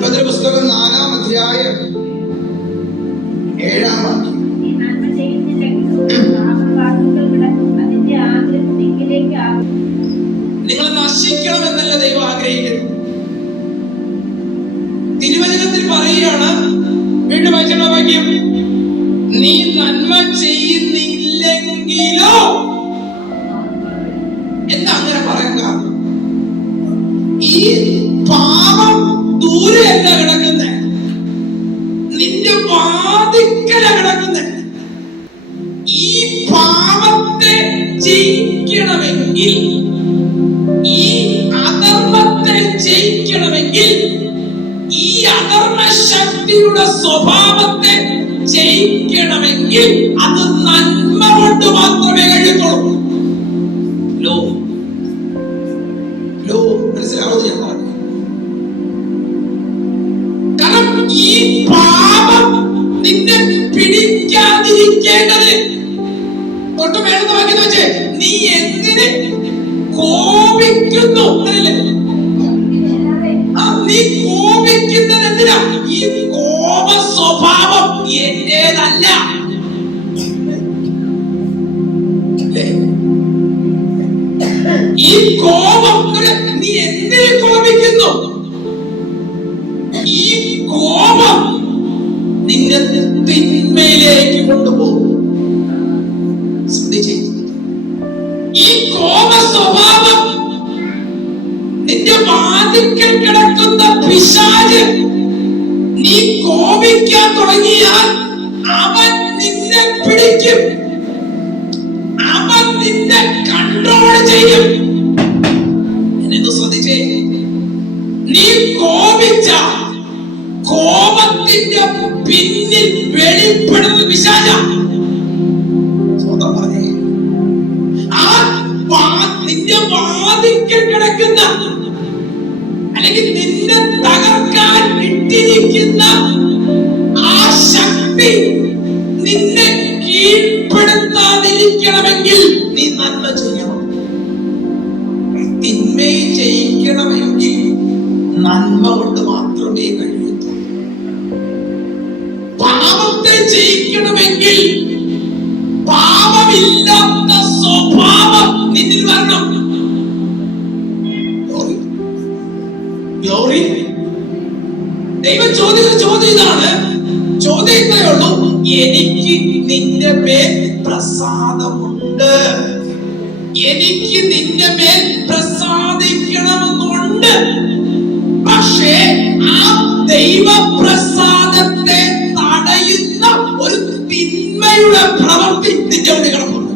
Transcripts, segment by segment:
ഉൽപ്പത്തി പുസ്തകം 4-ാം അധ്യായം 7-ാം വാക്യം. നിങ്ങൾ നശിക്കണമെന്നല്ല ദൈവം ആഗ്രഹിക്കുന്നു. തിരുവചനത്തിൽ പറയുകയാണ്, വീണ്ടും വായിക്കണ വാക്യം, നീ നന്മ ചെയ്യുന്നില്ലെങ്കിലോ. എന്താ അങ്ങനെ പറയാൻ കാരണം? ഈ പാപം ദൂരെയല്ല കിടക്കുന്നേ, നിന്റെ വാതിക്കല കിടക്കുന്നേ. ഈ പാപത്തെ ജയിക്കണമെങ്കിൽ, ഈ അധർമ്മത്തെ ജയിക്കണമെങ്കിൽ, ഈ അധർമ്മ ശക്തിയുടെ സ്വഭാവത്തെ ജയിക്കണമെങ്കിൽ അത് നന്മ കൊണ്ട് മാത്രമേ കഴിയത്തുള്ളൂ. മനസ്സിലാവുന്നത് ഞാൻ പറഞ്ഞു. കാരണം ഈ പാപം നിന്നെ പിടിക്കാതിരിക്കേണ്ടത് തൊട്ട് വേണമെന്ന് വാക്യം വെച്ചേ, നീ എന്തിന് കോപിക്കുന്നു? നീ കോപിക്കുന്നത് എന്തിനാ? ഈ കോപ സ്വഭാവം എന്റേതല്ല. ഈ കോപം നീ എന്തിനെ കോപിക്കുന്നു? ഈ കോപം നിന്നെ തിന്മയിലേക്ക് കൊണ്ടുപോകും. ശ്രദ്ധിച്ചേ, ഈ കോപ സ്വഭാവം നിന്റെ വാതിൽക്കൽ കിടക്കുന്ന പിശാച്, നീ കോപിക്കാൻ തുടങ്ങിയാൽ അവൻ നിന്നെ പിടിക്കും, അവൻ നിന്നെ കൺട്രോൾ ചെയ്യും. എന്നെ ശ്രദ്ധിച്ചേ, നീ കോപിച്ച കോപത്തിന്റെ പിന്നിൽ വെളിപ്പെടുന്ന പിശാച. സ്വന്തം പറഞ്ഞേ, ആ നിന്റെ വാതിൽക്കൽ കിടക്കുന്ന, അല്ലെങ്കിൽ നിന്നെ തകർക്കാൻ ഇട്ടിരിക്കുന്ന ആ ശക്തി നിന്നെ കീഴ്പ്പെടുത്താതിരിക്കണമെങ്കിൽ നീ നന്മ ചെയ്യണം. തിന്മയെ ജയിക്കണമെങ്കിൽ നന്മ കൊണ്ട് മാത്രമേ കഴിയൂ. പാപത്തെ ജയിക്കണമെങ്കിൽ പാപമില്ലാത്ത സ്വഭാവം നിന്നിൽ വരണം. ദൈവം ചോദിച്ച ചോദ്യം ഇതാണ്. ചോദ്യം ഇത്രയേ ഉള്ളൂ, എനിക്ക് നിന്റെ മേൽ പ്രസാദമുണ്ട്, എനിക്ക് നിന്റെ മേൽ പ്രസാദിക്കണമെന്നുണ്ട്. പക്ഷേ ആ ദൈവപ്രസാദത്തെ തടയുന്ന ഒരു തിന്മയുടെ പ്രവൃത്തി നിന്റെ ഉള്ളിൽ കിടപ്പുണ്ട്.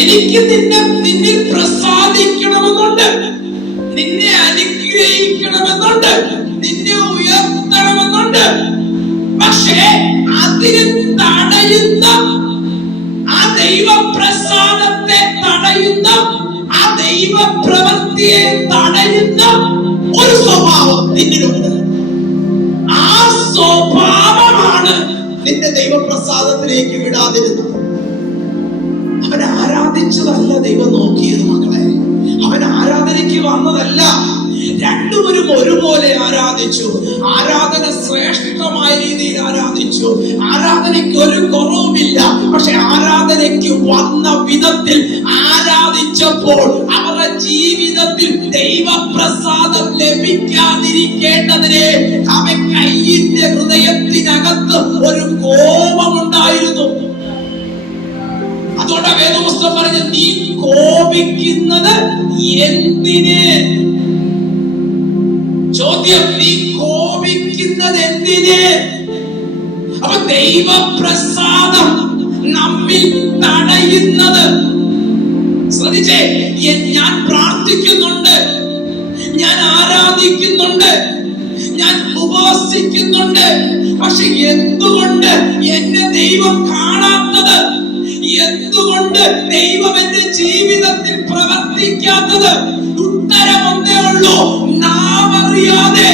എനിക്ക് നിന്നിൽ പ്രസാദിക്കണമെന്നുണ്ട്, നിന്നെ അനുഗ്രഹിക്കണമെന്നുണ്ട്, നിന്നെ ഉയർത്തണമെന്നുണ്ട്. പക്ഷേ അതിന് തടയുന്ന, ആ ദൈവപ്രസാദത്തെ തടയുന്ന, ആ ദൈവപ്രവൃത്തിയെ തടയുന്ന ഒരു സ്വഭാവം നിന്നിലുണ്ട്. ആ സ്വഭാവമാണ് നിന്റെ ദൈവപ്രസാദത്തിലേക്ക് വിടാതിരുന്നത്. അവൻ ആരാധിച്ചതല്ല ദൈവം നോക്കിയത് മക്കളെ, അവൻ ആരാധനയ്ക്ക് വന്നതല്ല. രണ്ടുപേരും ഒരുപോലെ ആരാധിച്ചു. ആരാധന ശ്രേഷ്ഠമായ രീതിയിൽ ആരാധിച്ചു. ആരാധനയ്ക്ക് ഒരു കുറവുമില്ല. പക്ഷെ ആരാധനയ്ക്ക് വന്ന വിധത്തിൽ ആരാധിച്ചപ്പോൾ അവരുടെ ജീവിതത്തിൽ ദൈവപ്രസാദം ലഭിക്കാതിരിക്കേണ്ടതിനെ അവൻ കയ്യിന്റെ ഹൃദയത്തിനകത്ത് ഒരു കോപമുണ്ടായിരുന്നു. അതുകൊണ്ട് വേദപുസ്തകം പറഞ്ഞു, നീ കോപിക്കുന്നത് എന്തിന്? ചോദ്യം, നീ കോപിക്കുന്നത് എന്തിന്? അപ്പൊ ദൈവപ്രസാദം നമ്മിൽ തടയുന്നത്. ശ്രദ്ധിച്ചേ, ഞാൻ പ്രാർത്ഥിക്കുന്നുണ്ട്, ഞാൻ ആരാധിക്കുന്നുണ്ട്, ഞാൻ ഉപവസിക്കുന്നുണ്ട്, പക്ഷെ എന്തുകൊണ്ട് എന്നെ ദൈവം കാണാത്തത്? എന്തുകൊണ്ട് ദൈവം എന്റെ ജീവിതത്തിൽ പ്രവർത്തിക്കാത്തത്? ഉത്തരം ഒന്നേ ഉള്ളൂ, നാം അറിയാതെ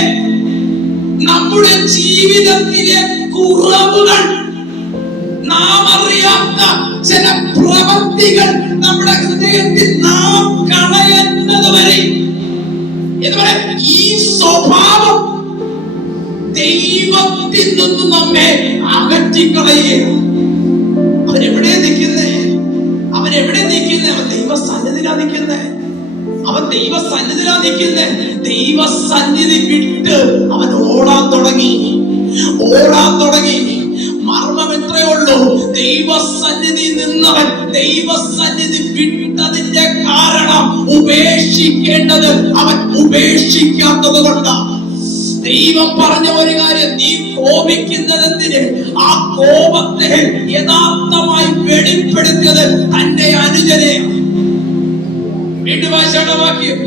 നമ്മുടെ ജീവിതത്തിലെ കുറവുകൾ, നാം അറിയാത്ത ചില പ്രവൃത്തികൾ നമ്മുടെ ഹൃദയത്തിൽ നാം കളയുന്നത് വരെ. എന്ന് പ്രിയപ്പെട്ടവരെ, ഈ സ്വഭാവം ദൈവത്തിൽ നിന്ന് നമ്മെ അകറ്റിക്കളയുകയാണ്. അവനെവിടെ നിൽക്കുന്നേ? അവനെവിടെ നിൽക്കുന്നേ? അവൻ ദൈവസന്നിധിയിലാ നിൽക്കുന്നേ. അവൻ ദൈവസന്നിധിയിലാ നിൽക്കുന്നേ. ദൈവസന്നിധി വിട്ട് അവൻ ഓടാൻ തുടങ്ങി. മർമ്മം എത്രയേ ഉള്ളൂ? ദൈവസന്നിധി നിന്നവൻ ദൈവസന്നിധി വിട്ടതിന്റെ കാരണം ഉപേക്ഷിക്കേണ്ടത് അവൻ ഉപേക്ഷിക്കാത്തത് കൊണ്ടാണ്. ദൈവം പറഞ്ഞ ഒരു കാര്യം, നീ കോപിക്കുന്നതെന്തിന്? ആ കോപത്തെ യഥാർത്ഥമായി വെളിപ്പെടുത്തിയത് തന്റെ അനുജനെയാണ്. വീണ്ടും വായിച്ചാണ് വാക്യം.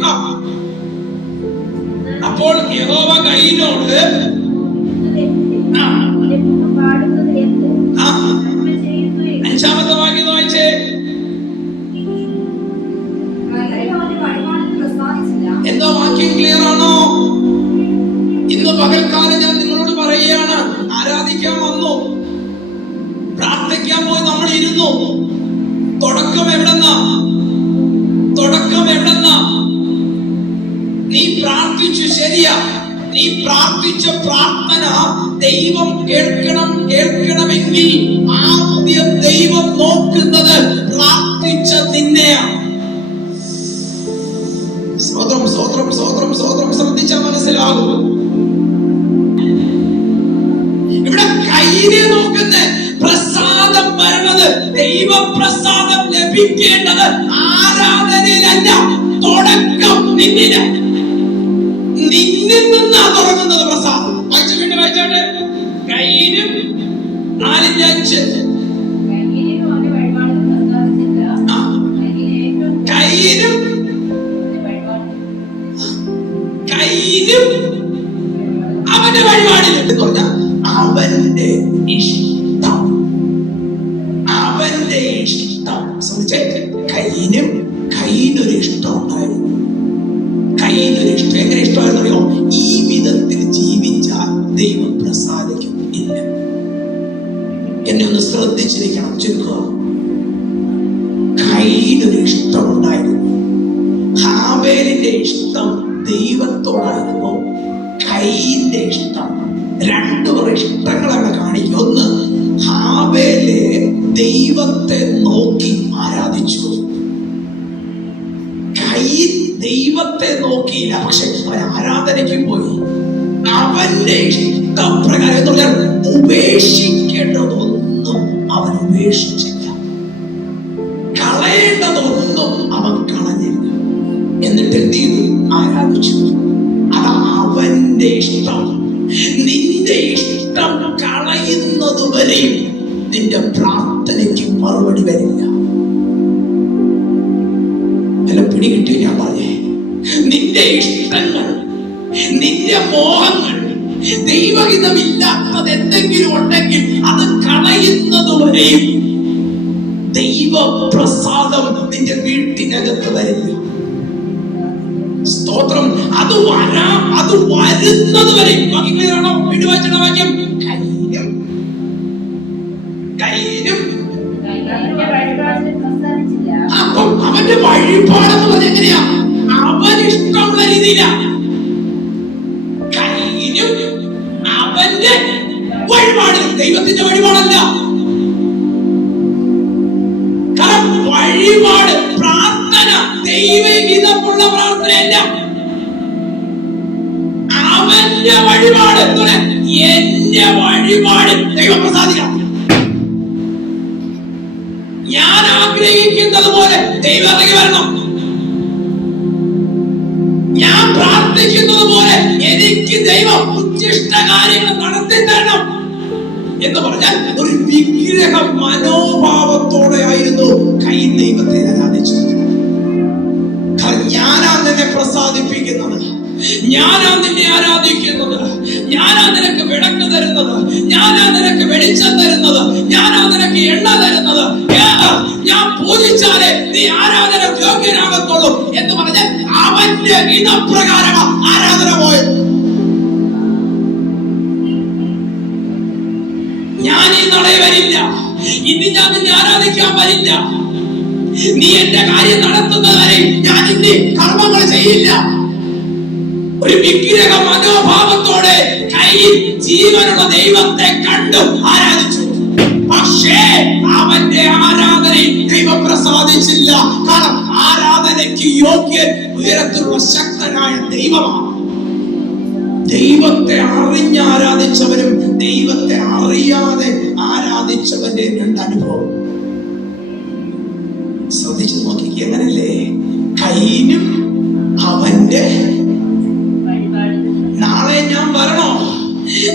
അപ്പോൾ യഹോവ കയീനോട് അഞ്ചാമത്തെ വാക്യം വായിച്ചേ. എന്താ വാക്യം ക്ലിയർ ആണോ? ഇന്ന് പകൽക്കാലം ഞാൻ നിങ്ങളോട് പറയുകയാണ്, ആരാധിക്കാൻ വന്നു, പ്രാർത്ഥിക്കാൻ പോയി നമ്മൾ ഇരുന്നു. തുടക്കം എവിടെന്നാ? നീ പ്രാർത്ഥിച്ചു, ശരിയാ. നീ പ്രാർത്ഥിച്ച പ്രാർത്ഥന ദൈവം കേൾക്കണമെങ്കിൽ ആദ്യം ദൈവം നോക്കുന്നത് പ്രാർത്ഥിച്ച നിന്നെയാണ്. സ്വതന്ത്രം ശ്രദ്ധിച്ചാൽ മനസ്സിലാകും. ഇവിടെ കയ്യിനെ നോക്കുന്ന പ്രസാദം വരണത്, ദൈവപ്രസാദം ലഭിക്കേണ്ടത് ആരാധനയിലല്ല. തുടക്കം നിന്നിൽ നിന്നാ തുടങ്ങുന്നത് പ്രസാദം. വായിച്ചാട്ടെ. കയ്യിനും 4:5 കയ്യിനും അവന്റെ വഴിപാടിൽ എന്ന് പറഞ്ഞാൽ അവന്റെ ഇഷ്ടം. കയ്യിനൊരു ഇഷ്ടം ഉണ്ടായിരുന്നു. എങ്ങനെ ഇഷ്ടമായിരുന്നു അറിയോ? ഈ വിധത്തിൽ ജീവിച്ചാൽ ദൈവം പ്രസാദിക്കും. ഇല്ല, എന്നെ ഒന്ന് ശ്രദ്ധിച്ചിരിക്കണം. ചുരുക്കുക, കയ്യിനൊരു ഇഷ്ടം ഉണ്ടായിരുന്നു. ഹാബേലിന്റെ ഇഷ്ടം ദൈവത്തോടായിരുന്നു. കയ്യിന്റെ ഇഷ്ടം, രണ്ടുപേർ ഇഷ്ടങ്ങളെ കാണിക്കും. ഒന്ന്, ഹാബേല് ദൈവത്തെ നോക്കി ആരാധിച്ചു. കയ്യിൽ ദൈവത്തെ നോക്കിയില്ല, പക്ഷെ അവൻ ആരാധനയ്ക്ക് പോയി. അവന്റെ ഇഷ്ടപ്രകാരം എന്ന് പറഞ്ഞാൽ ഉപേക്ഷിക്കേണ്ടതൊന്നും അവൻ ഉപേക്ഷിച്ചില്ല, കളയേണ്ടതൊന്നും അവൻ കളഞ്ഞില്ല. എന്നിട്ട് എന്ത് ചെയ്തു? ആരാധിച്ചു. അത് അവന്റെ ഇഷ്ടം. നിന്റെ ഇഷ്ടം കളയുന്നത് വരെയും നിന്റെ പ്രാർത്ഥനയ്ക്ക് മറുപടി വരില്ല. അല്ല, പിടികിട്ടി ഞാൻ പറഞ്ഞേ. നിന്റെ ഇഷ്ടങ്ങൾ, നിന്റെ മോഹങ്ങൾ, ദൈവഹിതമില്ലാത്തത് എന്തെങ്കിലും ഉണ്ടെങ്കിൽ അത് കളയുന്നത് വരെയും ദൈവപ്രസാദം നിന്റെ വീട്ടിനകത്ത് വരില്ല. സ്തോത്രം. അത് വരുന്നത് വരെ. വാക്യങ്ങളാണോ? വീണ്ടും വായിച്ചണ വാക്യം. കയ്യിനും അപ്പം അവന്റെ വഴിപാടെന്ന് പറഞ്ഞ എങ്ങനെയാ? അവൻ ഇഷ്ടമുള്ള രീതിയിലാ. കയ്യിനും അവന്റെ വഴിപാടിലും, ദൈവത്തിന്റെ വഴിപാടല്ല. കാരണം വഴിപാട്, പ്രാർത്ഥന ദൈവഹിതമുള്ള പ്രാർത്ഥനയല്ല. അവന്റെ വഴിപാട്, എന്റെ വഴിപാട് ദൈവം പ്രസാദിക്കാം. ഞാൻ ആഗ്രഹിക്കുന്നത് പോലെ ദൈവം ഇറങ്ങി വരണം. ഞാൻ പ്രാർത്ഥിക്കുന്നത് പോലെ എനിക്ക് ദൈവം ഉച്ഛിഷ്ട കാര്യങ്ങൾ നടത്തി തരണം എന്ന് പറഞ്ഞാൽ ഒരു വിഗ്രഹ മനോഭാവത്തോടെ ആയിരുന്നു കൈ ദൈവത്തെ ആരാധിച്ചത്. ഞാനാ നിന്നെ പ്രസാദിപ്പിക്കുന്നത്, ഞാനാ നിന്നെ ആരാധിക്കുന്നത്, ഞാനാ നിനക്ക് വിളക്ക് തരുന്നത്, ഞാനാ നിനക്ക് വെളിച്ചം തരുന്നത്, ഞാനാ നിനക്ക് എണ്ണ തരുന്നത്. ഞാൻ പൂജിച്ചാലേ നീ ആരാധന യോഗ്യനാകത്തുള്ളൂ എന്ന് പറഞ്ഞാൽ അവന്റെ ഇതപ്രകാരം ആരാധന പോയത്. ഞാൻ ഈ നടയിൽ വരില്ല, ഇനി ഞാൻ നിന്നെ ആരാധിക്കാൻ വരില്ല, നീ എന്റെ കാര്യം നടത്തുന്നവരെ ഞാൻ ഇനി കർമ്മങ്ങൾ ചെയ്യില്ല. ഒരു വിഗ്രഹ മനോഭാവത്തോടെ കയ്യിൽ ജീവനുള്ള ദൈവത്തെ കണ്ടു ആരാധിച്ചു. പക്ഷേ അവന്റെ ആരാധനയിൽ ദൈവം പ്രസാദിച്ചില്ല. കാരണം ആരാധനയ്ക്ക് യോഗ്യൻ ഉയരത്തിലുള്ള ശക്തനായ ദൈവമാണ്. ദൈവത്തെ അറിഞ്ഞ് ആരാധിച്ചവരും ദൈവത്തെ അറിയാതെ ആരാധിച്ചവന്റെ രണ്ടനുഭവം ശ്രദ്ധിച്ചു നോക്കിക്കുക. അങ്ങനല്ലേ കയ്യിനും അവന്റെ നാളെ ഞാൻ വരണോ,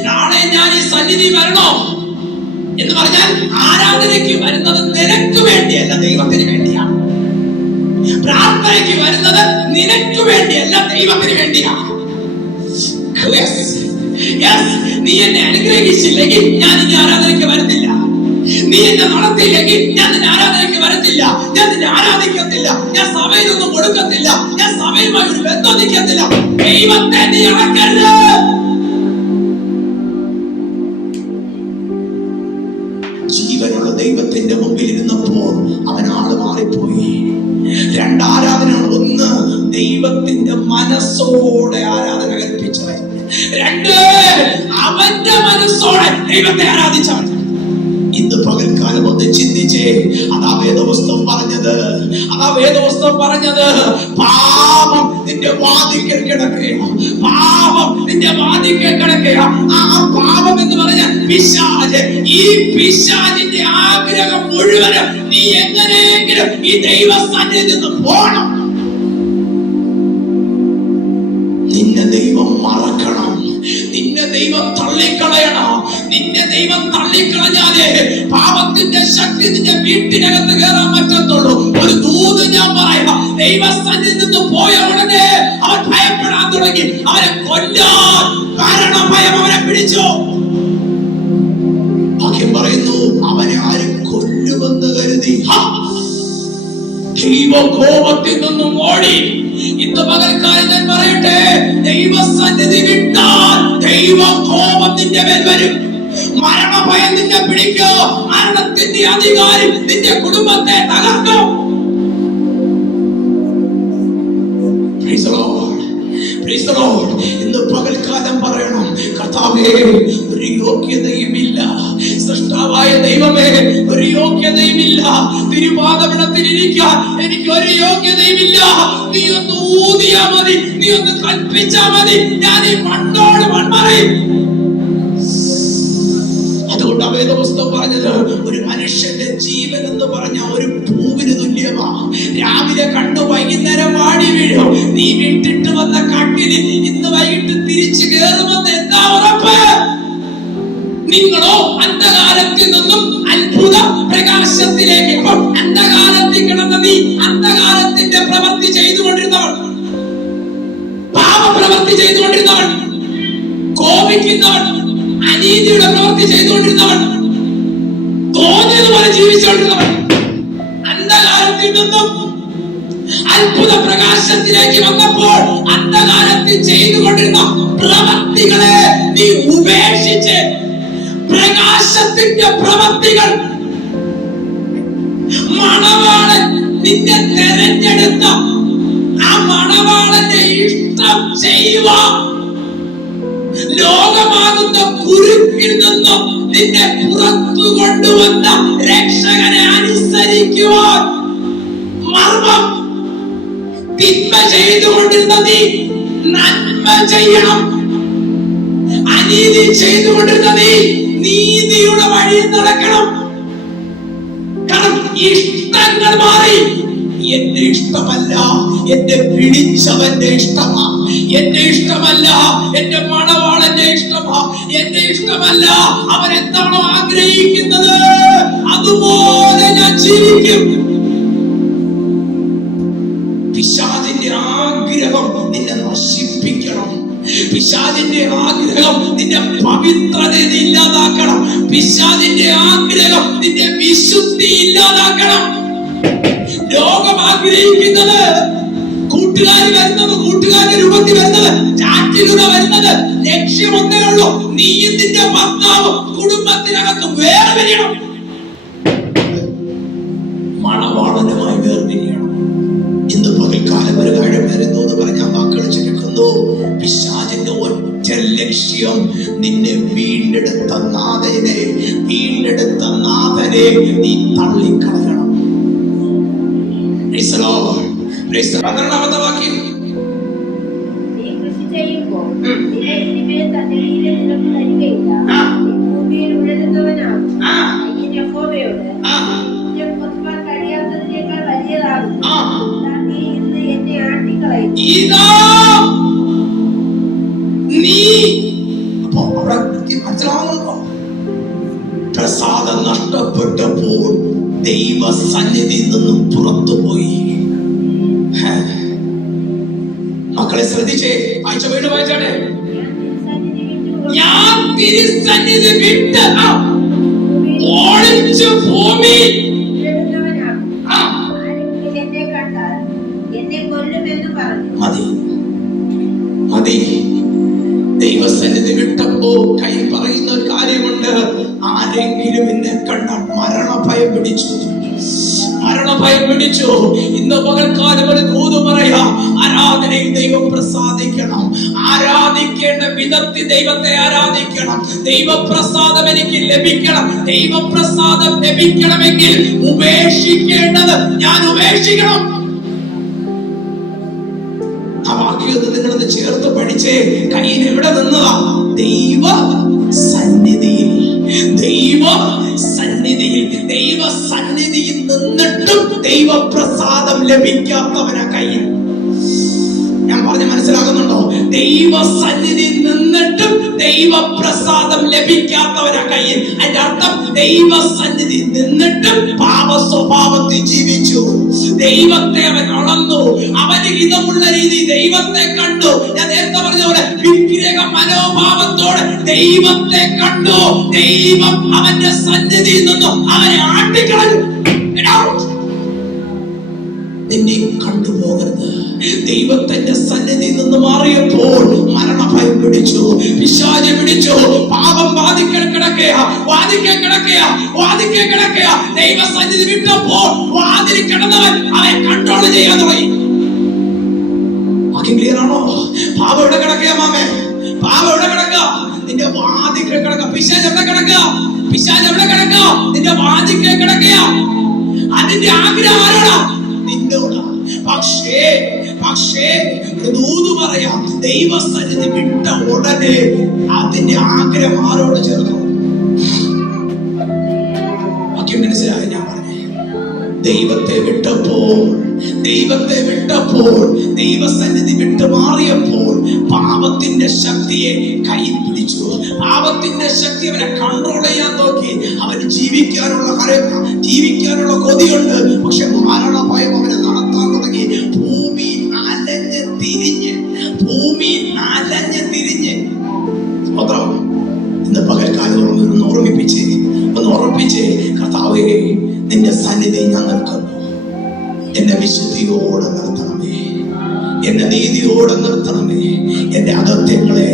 നാളെ ഞാൻ ഈ സന്നിധി വരണോ എന്ന് പറഞ്ഞാൽ ആരാധനയ്ക്ക് വരുന്നത് നിനക്ക് വേണ്ടിയല്ല, ദൈവത്തിന് വേണ്ടിയാണ്. പ്രാർത്ഥനയ്ക്ക് വരുന്നത് നിനക്ക് വേണ്ടിയല്ല, ദൈവത്തിന് വേണ്ടിയാണ്. നീ എന്നെ അനുഗ്രഹിച്ചില്ലെങ്കിൽ ഞാൻ ഇനി ആരാധനയ്ക്ക് വരത്തില്ല. നീ എന്നെ നടത്തിയില്ലെങ്കിൽ ഞാൻ നിന്നെ ആരാധനയ്ക്ക് വരത്തില്ല. ഞാൻ നിന്നെ ആരാധിക്കത്തില്ല. ഞാൻ സഭയിലൊന്നും കൊടുക്കത്തില്ല. ഞാൻ സഭയുമായി ഒരു ബന്ധം നിൽക്കത്തില്ല. ദൈവത്തെ നീ അളക്കരുത്. ജീവനുള്ള ദൈവത്തിന്റെ മുമ്പിൽ ഇരുന്നപ്പോൾ അവൻ ആള് മാറിപ്പോയി. രണ്ടാരാധനയാണ്. ഒന്ന്, ദൈവത്തിന്റെ മനസ്സോടെ ആരാധന കൽപ്പിച്ചവൻ. രണ്ട്, അവന്റെ മനസ്സോടെ ദൈവത്തെ ആരാധിച്ചവൻ. ഇന്ന് പകൽക്കാലം ഒന്ന് ചിന്തിച്ചേ. അതാ വേദപുസ്തകം പറഞ്ഞത്, പാപം നിന്റെ വാതിൽക്കൽ കിടക്കുകയോ, പാപം നിന്റെ വാതിൽക്കൽ കിടക്കുകയോ. ആ പാപം എന്ന് പറഞ്ഞാൽ പിശാച്. ഈ പിശാചിന്റെ ആഗ്രഹം മുഴുവനും നീ എങ്ങനെയെങ്കിലും ഈ ദൈവസന്നിധിയിൽ നിന്ന് പോകണം. നിന്നെ ദൈവം മറക്കണം, നിന്നെ ദൈവം തള്ളിക്കളയണം. നിന്നെ ദൈവം തള്ളിക്കളഞ്ഞാലേ പാപത്തിന്റെ ശക്തി നിന്റെ വീട്ടിനകത്ത് കയറാൻ പറ്റത്തുള്ളൂ. ഒരു ദൂത് ഞാൻ പറയാം, ദൈവസന്നിധിയിൽ നിന്ന് പോയ ഉടനെ അവൻ ഭയപ്പെടാൻ തുടങ്ങി. അവനെ കൊല്ലാൻ കാരണം ഭയം അവനെ പിടിച്ചു. വാക്യം പറയുന്നു, അവനെ ആരും കൊല്ലുമെന്ന് കരുതി ദൈവകോപത്തിൽ നിന്നും ഓടി. ഇന്ന് പകൽക്കാലം ഞാൻ പറയട്ടെ, ദൈവസന്നിധി വിട്ടാൽ ദൈവകോപം നിന്റെ മേൽ വരും. മരണഭയം നിന്നെ പിടിക്കോ. മരണത്തിന്റെ അധികാരി നിന്റെ കുടുംബത്തെ തകർക്കും. Praise the Lord. Praise the Lord. ഇന്ന് പകൽക്കാലം പറയണം, കർത്താവേ ഒരു യോഗ്യതയുമില്ല, സൃഷ്ടാവായ ദൈവമേ ഒരു യോഗ്യതയുമില്ല, തിരുപാദപീഠത്തിൽ ഇരിക്കാൻ എനിക്ക് ഒരു യോഗ്യതയുമില്ല. നീ ഒന്ന് ഊതിയാ മതി, നീ ഒന്ന് കൽപ്പിച്ചാ മതി, ഞാൻ ഈ മണ്ണോട് മൺമറയും. അതുകൊണ്ട് വേദപുസ്തകം പറഞ്ഞത്, ഒരു മനുഷ്യന്റെ ജീവൻ എന്ന് പറഞ്ഞ ഒരു പൂവിന് തുല്യമാ. രാവിലെ കണ്ടു വൈകുന്നേരം വാടി വീഴും. നീ വിട്ടിട്ട് വന്ന കട്ടിലിൽ ഇന്ന് വൈകിട്ട് തിരിച്ചു കയറുമെന്ന് എന്താ ഉറപ്പ്? നിങ്ങളോ അന്ധകാരത്തിൽ നിന്നും അത്ഭുത പ്രകാശത്തിലേക്ക്. അന്ധകാരത്തിൽ കിടന്ന നീ അന്ധകാരത്തിന്റെ പ്രവൃത്തി ചെയ്തുകൊണ്ടിരുന്നവൾ, പാപപ്രവൃത്തി ചെയ്തുകൊണ്ടിരുന്നവൾ, കോപിക്കുന്നവൾ, അനീതിയുടെ പ്രവൃത്തി ചെയ്തുകൊണ്ടിരുന്നവൻ, തോന്നിയതുപോലെ ജീവിച്ചുകൊണ്ടിരുന്നവൻ, അന്ധകാരത്തിൽ നിന്നും അത്ഭുത പ്രകാശത്തിലേക്ക് വന്നപ്പോൾ അന്ധകാരത്തിൽ ചെയ്തുകൊണ്ടിരുന്ന പ്രവൃത്തികളെ നീ ഉപേക്ഷിച്ച് പ്രകാശത്തിന്റെ പ്രവൃത്തികൾ, മണവാളൻ നിന്നെ തെരഞ്ഞെടുത്ത ആ മണവാളന്റെ ഇഷ്ടം ചെയ്യുവാൻ, ലോകമാകുന്ന കുരുക്കിൽ നിന്നും നിന്നെ പുറത്തു കൊണ്ടുവന്ന രക്ഷകനെ അനുസരിക്കുവാൻ, മർമ്മം തിന്മ ചെയ്തുകൊണ്ടിരുന്ന നീ നന്മ ചെയ്യണം. അനീതി ചെയ്തുകൊണ്ടിരുന്ന നീ നീതിയുടെ വഴിയിൽ നടക്കണം. കാരണം ഇഷ്ടങ്ങൾ മാറി. എന്റെ ഇഷ്ടമല്ല, എന്റെ വിളിച്ചവന്റെ ഇഷ്ടമാ. എന്റെ ഇഷ്ടമല്ല, എന്റെ മണവാളന്റെ ഇഷ്ടമാ. എന്റെ ഇഷ്ടമല്ല, അവൻ എന്താണോ ആഗ്രഹിക്കുന്നത് അതുപോലെ ഞാൻ ജീവിക്കും. പിശാചിന്റെ ആഗ്രഹം നിന്നെ നശിപ്പിക്കണം. പിശാചിന്റെ ആഗ്രഹം നിന്റെ പവിത്രതയെ ഇല്ലാതാക്കണം. പിശാചിന്റെ ആഗ്രഹം നിന്റെ വിശുദ്ധി ഇല്ലാതാക്കണം. ലോകം ആഗ്രഹിക്കുന്നത്, കൂട്ടുകാർ വരുന്നത്, കൂട്ടുകാരുടെ രൂപത്തിൽ വരുന്നത്, ചാറ്റിലൂടെ വരുന്നത്, ലക്ഷ്യം ഒന്നേ ഉള്ളൂ, നീയും നിന്റെ ഭർത്താവും കുടുംബത്തിനകത്ത് വേർപിരിയണം. മണവാളനുമായി വേർപിരിയണം. ഇന്ന് പകൽ പകൽക്കാലം ഒരു കാര്യം വരുന്നു എന്ന് പറഞ്ഞ വാക്കുകൾ ചുരുക്കുന്നു. പിശാചിന്റെ ഒറ്റ ലക്ഷ്യം നിന്നെ വീണ്ടെടുത്ത നാഥനെ നീ തള്ളിക്കളയണം. Praise the Lord. Praise the Lord. 12ാമത്തെ വാക്യം, നീ കൃഷി ചെയ്യുമ്പോൾ നിന്റെ ഇനിമേൽ തന്റെ വീര്യം നിനക്ക് തരികയില്ല. നീ ഭൂമിയിൽ ഉഴലുന്നവനാകും. കയ്യിൽ യഹോവയോട് നിന്റെ കൊത്തുവാൻ കഴിയാത്തതിനേക്കാൾ വലിയതാകുന്നു. നീ ഇന്ന് എന്നെ ആട്ടിക്കളയും. ഇതാ നീ. അപ്പോ അവിടെ മനസ്സിലാവുന്നുണ്ടോ? പ്രസാദം നഷ്ടപ്പെട്ടപ്പോൾ ദൈവ സന്നിധിയിൽ നിന്നും പുറത്തുപോയി. മക്കളെ ശ്രദ്ധിച്ചേ, വായിച്ച വീട് വായിച്ചാടെ. ഞാൻ തിരുസന്നിധി വിട്ട് ഓടിച്ചു ഭൂമിയിൽ എന്നെ കണ്ടാൽ എന്നെ കൊല്ലുമെന്ന് പറഞ്ഞു. മതി. ദൈവസന്നിധി വിട്ടപ്പോ കൈ പറയുന്ന ഒരു കാര്യമുണ്ട്. ആരെങ്കിലും എന്നെ കണ്ടാൽ മരണഭയം പിടിച്ചു. ഇന്ന് പകൽക്കാലം ഒരു ദൂത് പറയാ, ആരാധനയിൽ ദൈവം പ്രസാദിക്കണം. ആരാധിക്കേണ്ട വിധത്തിൽ ദൈവത്തെ ആരാധിക്കണം. ദൈവപ്രസാദം എനിക്ക് ലഭിക്കണം. ദൈവപ്രസാദം ലഭിക്കണമെങ്കിൽ ഉപേക്ഷിക്കേണ്ടത് ഞാൻ ഉപേക്ഷിക്കണം. ആ വാക്യത്തിൽ നിങ്ങളത് ചേർത്ത് പഠിച്ചേ. കയ്യിൽ എവിടെ നിന്നതാ? ദൈവ സന്നിധിയിൽ നിന്നിട്ടും ദൈവപ്രസാദം ലഭിക്കാത്തവനാ കയ്യിൽ. ഞാൻ പറഞ്ഞ മനസ്സിലാകുന്നുണ്ടോ? ദൈവസന്നിധിയിൽ നിന്നിട്ടും ദൈവപ്രസാദം ലഭിക്കാത്തവനാ കയ്യിൽ. അതിന്റെ അർത്ഥം ദൈവസന്നിധിയിൽ നിന്നിട്ടും പാപ സ്വഭാവത്തിൽ ജീവിച്ചു. ദൈവത്തെ അവൻ അളന്നു. അവന് ഹിതമുള്ള രീതി ദൈവത്തെ കണ്ടു. ഞാൻ നേരത്തെ പറഞ്ഞ പോലെ വിഗ്രഹ മനോഭാവത്തോടെ ദൈവത്തെ കണ്ടു. ദൈവം അവന്റെ സന്നിധിയിൽ നിന്നും അവനെ ആട്ടിക്കളഞ്ഞു. നിന്നെ കണ്ടുപോകരുത്. ദൈവത്തിന്റെ സന്നിധിയിൽ നിന്ന് മാറിയപ്പോൾ മരണഭയം പിടിച്ചു, പിശാച് പിടിച്ചു, പാപം വാദിക്കാൻ കിടക്കുക. ദൈവസന്നിധി വിട്ടപ്പോൾ വാതിൽ കിടന്നവൻ അവൻ കൺട്രോൾ ചെയ്യാൻ തുടങ്ങി. ബാക്കി ക്ലിയർ ആണോ? പാപം എവിടെ കിടക്കുക മാമേ? പാപം എവിടെ കിടക്കുക? നിന്റെ വാതിക്കൽ കിടക്കുക. പിശാച് എവിടെ കിടക്കുക? നിന്റെ വാതിക്കൽ കിടക്കുക. അതിന്റെ ആഗ്രഹം ആരോടാ? നിന്നോടാ. പക്ഷേ ദൂത് പറയാം, ദൈവസന്നിധി വിട്ട ഉടനെ അതിന്റെ ആഗ്രഹം ആരോട് ചേർന്നു? ബാക്കി മനസ്സിലായി? ഞാൻ പറഞ്ഞേ, ദൈവത്തെ വിട്ടപ്പോൾ ദൈവസന്നിധി വിട്ടു മാറിയപ്പോൾ പാപത്തിന്റെ ശക്തിയെ കൈ പിടിച്ചു. പാപത്തിന്റെ ശക്തി അവനെ കൺട്രോൾ ചെയ്യാൻ നോക്കി. അവന് ജീവിക്കാനുള്ള കൊതിയുണ്ട്. പക്ഷെ മരണഭയം അവനെ നടത്താൻ തുടങ്ങി. ഭൂമി അലഞ്ഞ് തിരിഞ്ഞ് ഇന്ന് പകൽക്കാലം ഒന്ന് ഉറപ്പിച്ചേ, കർത്താവേ, നിന്റെ സന്നിധി ഞാൻ നിൽക്കുന്നു. എന്നെ വിശുദ്ധിയോടെ നിർത്തണമേ, എന്നെ നീതിയോടെ നിർത്തണമേ, എന്റെ അകത്യങ്ങളെ